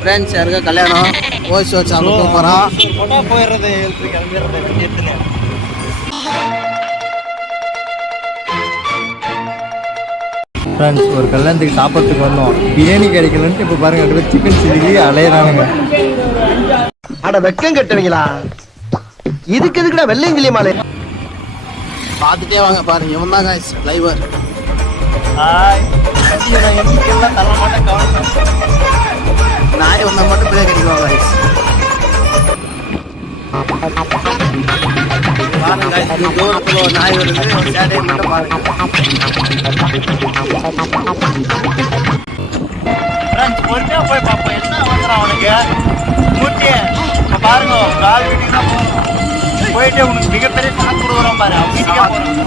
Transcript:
Friends யாருக்கா கல்யாணம் voice வச்சு அங்கே போகிறோம் போயிடுறது கிளம்பிடுறது. ஃப்ரெண்ட்ஸ் ஒரு கல்யாணத்துக்கு சாப்பிட்றதுக்கு வந்தோம், பிரியாணி கிடைக்கலன்ட்டு இப்போ பாருங்க ரெண்டு பேர் சிக்கன் சில்லி அலையிறானுங்க. அட வெக்கம் கட்டுவீங்களா? இதுக்கு எதுக்குடா வெள்ளையங்கிலி மாலை? பார்த்துட்டே வாங்க பாருங்க, இவன் தான் காய்ஸ் டிரைவர். நாய் வந்தால் மட்டும் பிரேக் அடிக்குவாங்க காய்ஸ். பாருங்க காய்ஸ், தூரத்தில் ஒரு நாய் வருது, ஒரு சேட்டையை மட்டும் பாருங்க. பொறுமையா போய் பார்ப்போம் என்ன வந்துடும் அவனுக்கு மூட்டி. பாருங்க கால் வீட்டுக்கு தான் போகணும், போயிட்டு உனக்கு மிகப்பெரிய சாக்கு கொடுக்குறோம் பாரு. அவங்க வீட்டுக்கே போகிறோம்.